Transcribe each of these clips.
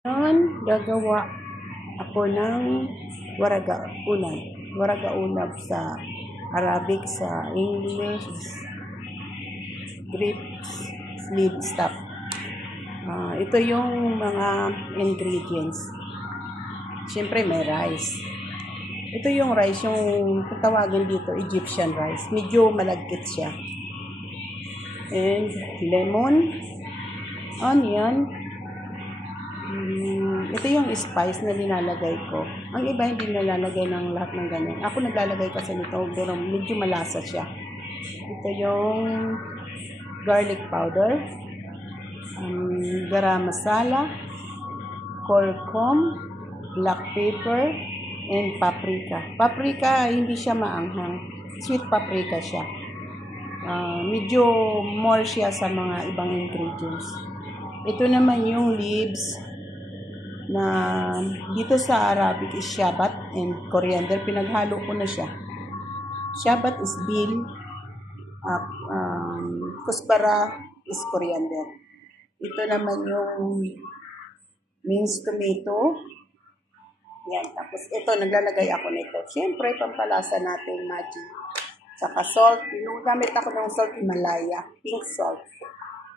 Ngayon, gagawa ako ng waraga-unab. Waraga-unab sa Arabic, sa English, grapes, sleeve stuff. Ito yung mga ingredients. Siyempre, may rice. Ito yung rice, yung kung tawagin dito, Egyptian rice. Medyo malagkit siya. And lemon, onion, ito yung spice na nilalagay ko. Ang iba hindi nalalagay ng lahat ng ganyan. Ako naglalagay kasi nito, pero medyo malasa siya. Ito yung garlic powder, garam masala, curcum, black pepper, and paprika. Paprika, hindi siya maanghang. Sweet paprika siya. Medyo more siya sa mga ibang ingredients. Ito naman yung leaves na dito sa Arabic is shabat and coriander. Pinaghalo ko na siya. Shabat is dill, kusbara is coriander. Ito naman yung minced tomato. Yan. Tapos ito, naglalagay ako nito. Siyempre, pampalasa natin magic. Saka salt. Gamit ako ng salt Himalaya. Pink salt.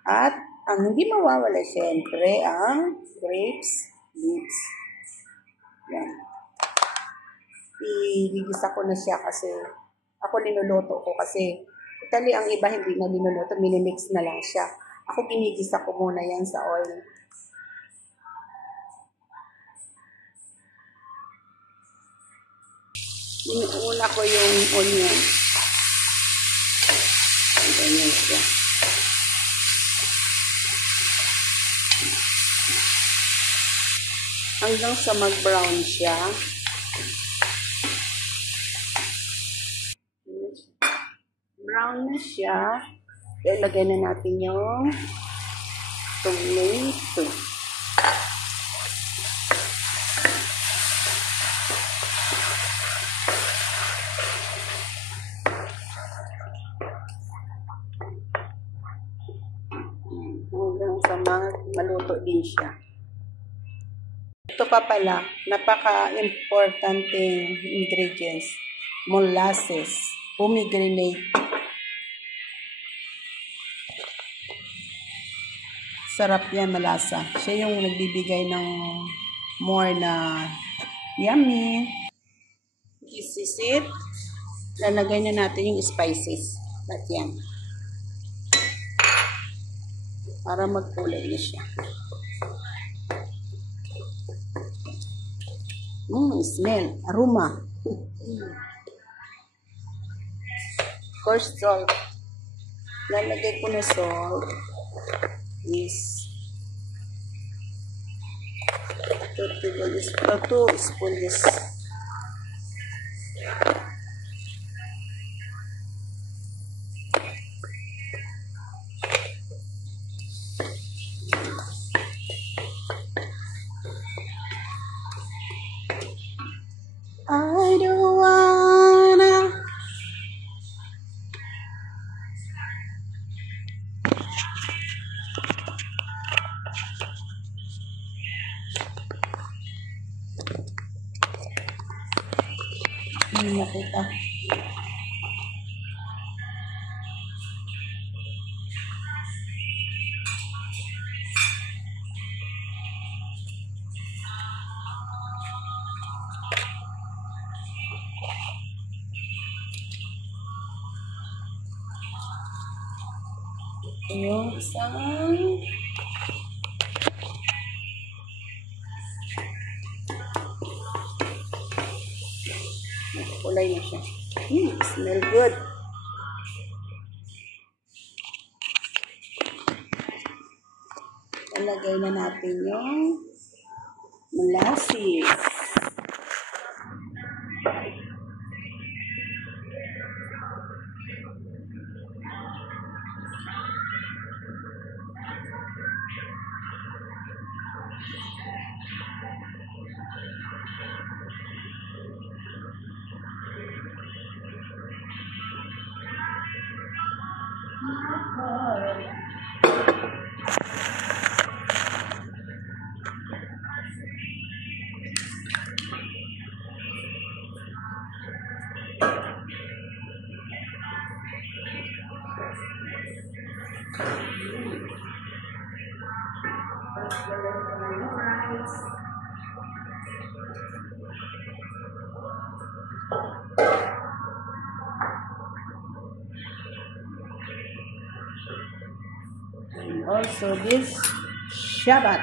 At ang hindi mawawala siyempre ang grapes leaves. Yan. Igigisa ko na siya kasi ako linuluto ko kasi Italy ang iba hindi na linuluto, minimix na lang siya. Ako ginigisa ko muna yan sa oil. Una ko yung onion. Ganyan siya. Hanggang sa mag-brown siya. Brown na siya. Ilagay na natin yung tomato. Hanggang sa maluto din siya. Ito pa pala, napaka-importanting ingredients. Molasses, pomegranate. Sarap yan, malasa. Siya yung nagbibigay ng more na yummy. This is it. Lalagay na natin yung spices. At yan. Para magkulay na siya. Smell. Aroma. Of course, salt. Lalagay ko na salt is 2 spoons. I don't wanna. Hindi nakita. Yung isang kulay na siya. Smell good. Ilagay na natin yung molasses. And also this Shabbat.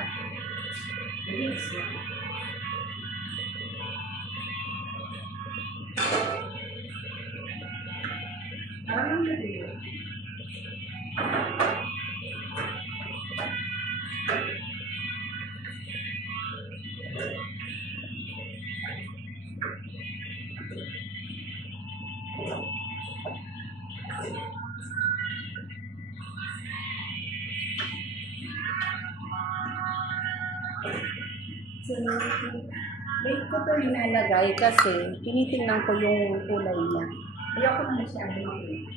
So, late ko ito inalagay kasi tinitingnan ko yung kulay niya. Ayoko na masyado mag-late.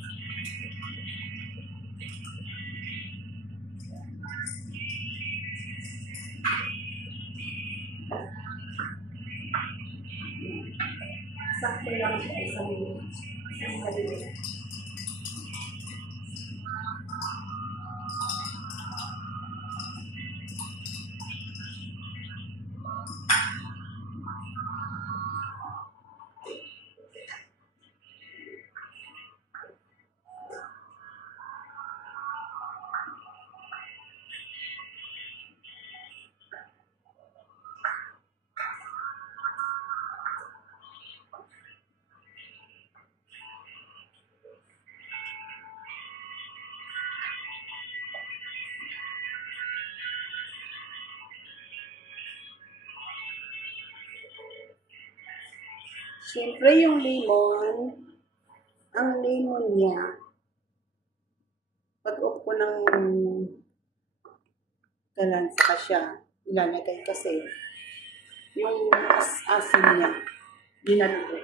Sakto lang siya isang maliit. Siyempre yung lemon, ang lemon niya, pag-off ko ng kalansa siya, ilalagay kasi yung asin niya, dinaluto.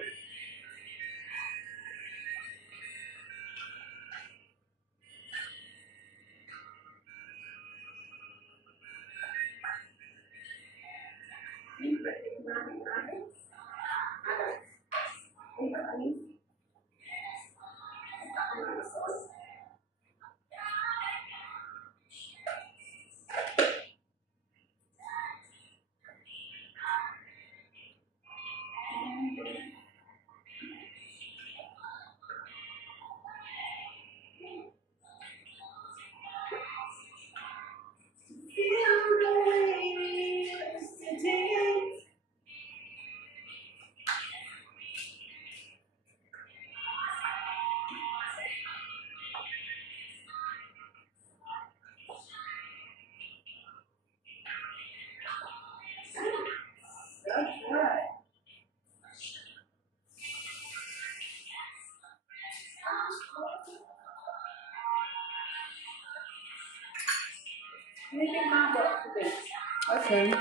Okay.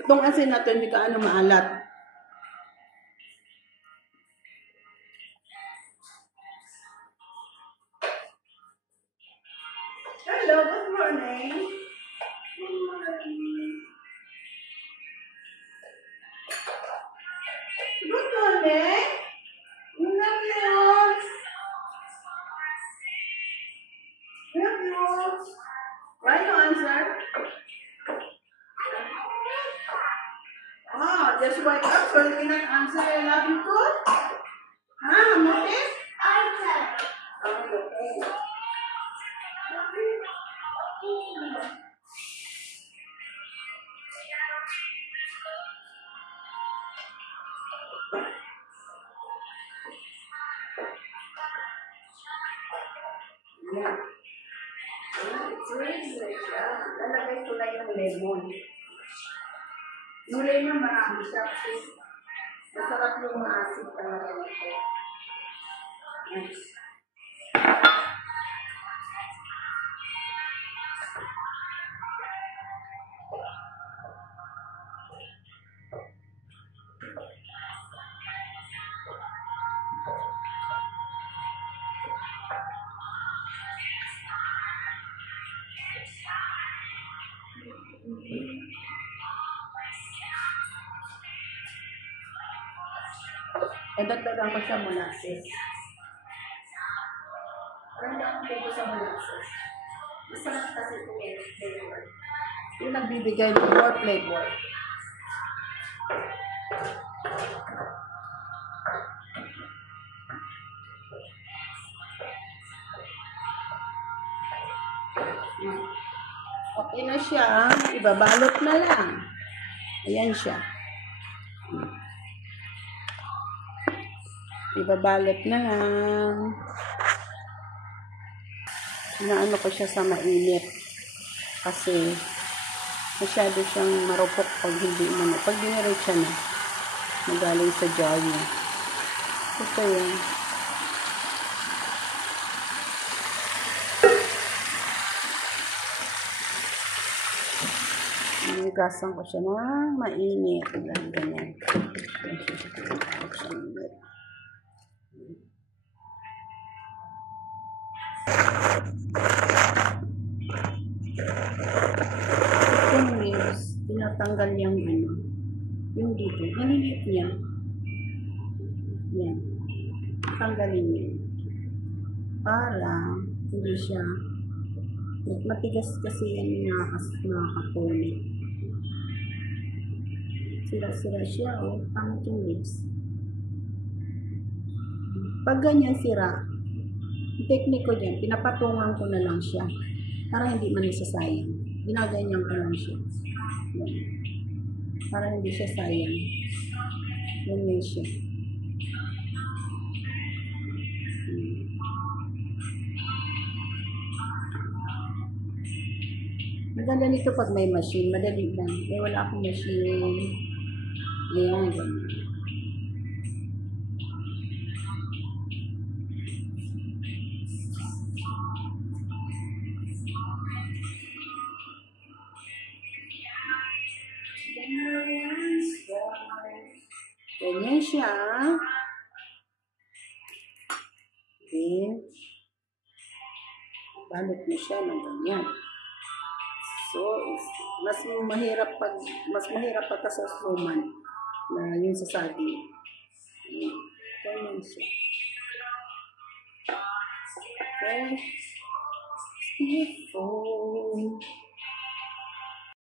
Itong asin na ito, hindi ka maalat. Hello, good morning. Good morning. Good morning. Good afternoon. Good afternoon. Why no answer? Oh, just wake up so you cannot answer. I love you too. Huh, Mote? Okay. Okay. Yeah. It's really good. Lalagay ko lang yung lemon. Yung lemon marami siya kasi masarap yung maasin talaga nito. Yes. Dagdagan ko siya molasses. Parang dagdagan ko sa molasses. Masarap kasi ito flavor. Yung nagbibigay ng more flavor. Okay na siya. Ibabalot na lang. Ayan siya. Ibabalot na lang. Inaano ko siya sa mainit. Kasi masyado siyang marupok pag hindi mo na. Pag diniretsa na, magaling sa jar niya. Ito yun. Inigasan ko siya na mainit. Ganyan. Yung leaves, tinatanggal yung ano. Yung dito. Naliliit niya. Yan. Tanggalin niya. Para hindi siya matigas kasi yan nakakapunit. Sira-sira siya, oh. Pangit yung leaves. Pag ganyan sira, yung technique ko dyan, pinapatungan ko na lang siya para hindi man nasasayang. Ginaganyan ko lang siya. Yan. Para hindi siya sayang. Ganyan siya. Maganda nito pag may machine. Madali lang. Eh, wala akong machine. Ayan, ganyan. Ganyan siya. Okay. Balot mo siya ng ganyan. So, mas mahirap pagka sa suman na yung sasabi. Ganyan siya. Okay. Beautiful.